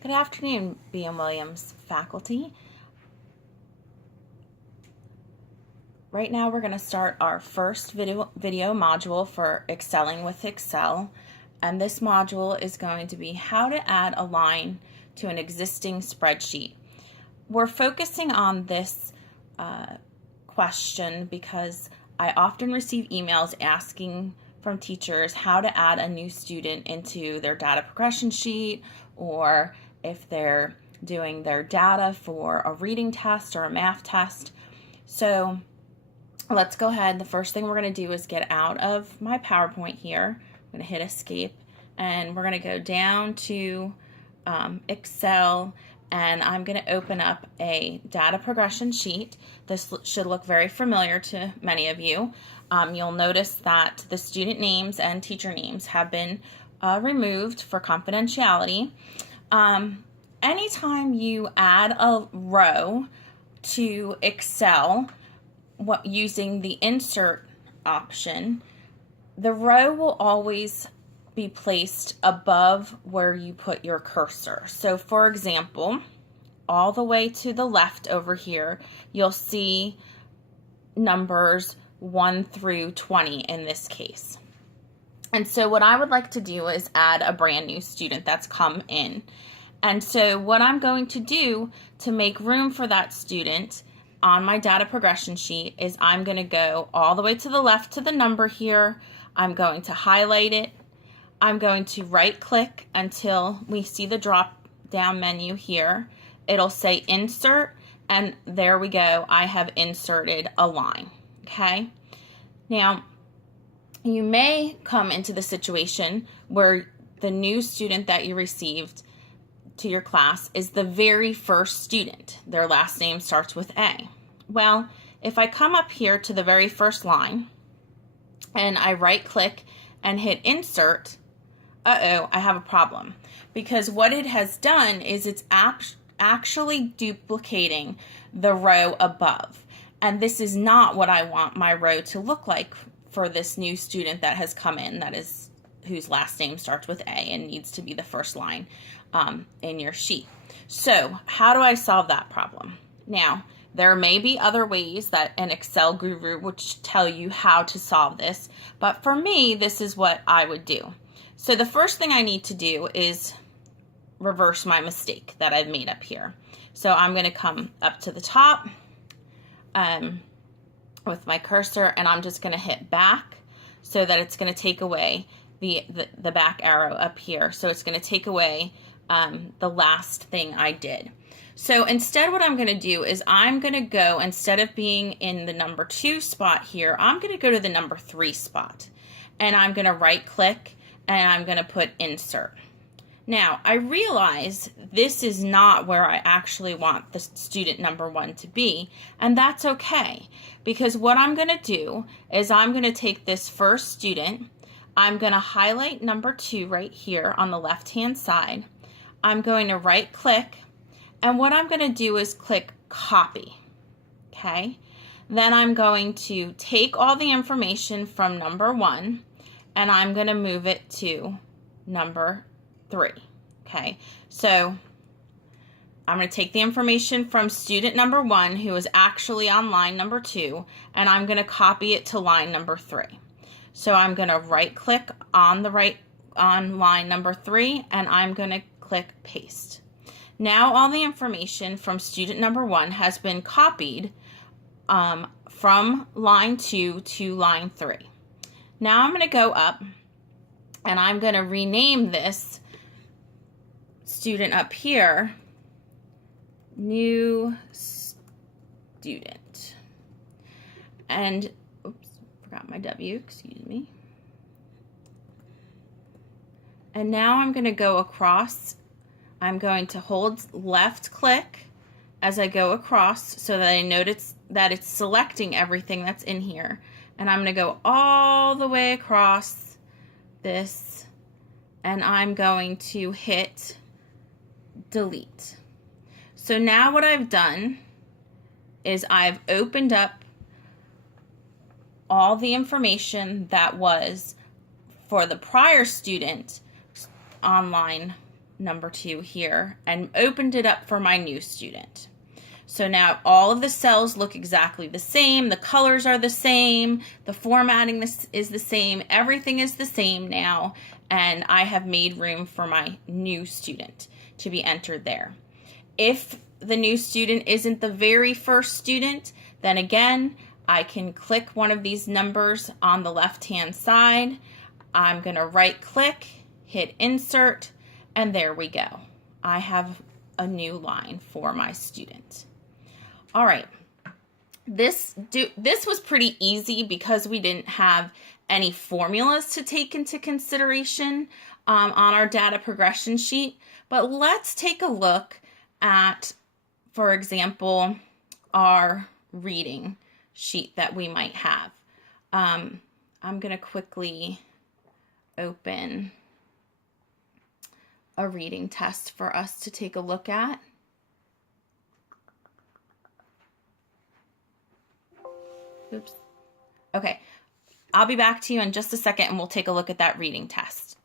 Good afternoon, B.M. Williams faculty. Right now we're going to start our first video module for Excelling with Excel, and this module is going to be how to add a line to an existing spreadsheet. We're focusing on this question because I often receive emails asking from teachers how to add a new student into their data progression sheet, or if they're doing their data for a reading test or a math test. So let's go ahead. The first thing we're going to do is get out of my PowerPoint here. I'm going to hit escape and we're going to go down to Excel, and I'm going to open up a data progression sheet. This should look very familiar to many of you. You'll notice that the student names and teacher names have been removed for confidentiality. Anytime you add a row to Excel using the insert option, the row will always be placed above where you put your cursor. So for example, all the way to the left over here, you'll see numbers 1 through 20 in this case. And so what I would like to do is add a brand new student that's come in. And so what I'm going to do to make room for that student on my data progression sheet is I'm going to go all the way to the left to the number here. I'm going to highlight it. I'm going to right click until we see the drop down menu here. It'll say insert, and there we go. I have inserted a line. Okay. Now, you may come into the situation where the new student that you received to your class is the very first student. Their last name starts with A. Well, if I come up here to the very first line and I right click and hit insert, I have a problem, because what it has done is it's actually duplicating the row above. And this is not what I want my row to look like for this new student that has come in, whose last name starts with A and needs to be the first line in your sheet. So how do I solve that problem? Now, there may be other ways that an Excel guru would tell you how to solve this, but for me, this is what I would do. So the first thing I need to do is reverse my mistake that I've made up here. So I'm going to come up to the top with my cursor, and I'm just going to hit back so that it's going to take away the back arrow up here. So it's going to take away the last thing I did. So instead what I'm going to do is I'm going to go, instead of being in the number 2 spot here, I'm going to go to the number 3 spot. And I'm going to right click and I'm going to put insert. Now, I realize this is not where I actually want the student number 1 to be, and that's okay, because what I'm going to do is I'm going to take this first student, I'm going to highlight number 2 right here on the left-hand side. I'm going to right click, and what I'm going to do is click copy. Okay? Then I'm going to take all the information from number 1 and I'm going to move it to number 3. Okay? So I'm going to take the information from student number 1, who is actually on line number 2, and I'm going to copy it to line number 3. So I'm going to right click on line number 3, and I'm going to click paste. Now all the information from student number 1 has been copied from line 2 to line 3. Now I'm going to go up and I'm going to rename this student up here new student. And oops, forgot my W, excuse me. And now I'm going to go across. I'm going to hold left click as I go across so that I notice that it's selecting everything that's in here. And I'm going to go all the way across this, and I'm going to hit delete. So now what I've done is I've opened up all the information that was for the prior student on line number 2 here and opened it up for my new student. So now all of the cells look exactly the same. The colors are the same. The formatting is the same. Everything is the same now. And I have made room for my new student to be entered there. If the new student isn't the very first student, then again, I can click one of these numbers on the left-hand side. I'm going to right-click, hit Insert, and there we go. I have a new line for my student. All right, this was pretty easy because we didn't have any formulas to take into consideration on our data progression sheet. But let's take a look at, for example, our reading sheet that we might have. I'm going to quickly open a reading test for us to take a look at. Oops. Okay, I'll be back to you in just a second and we'll take a look at that reading test.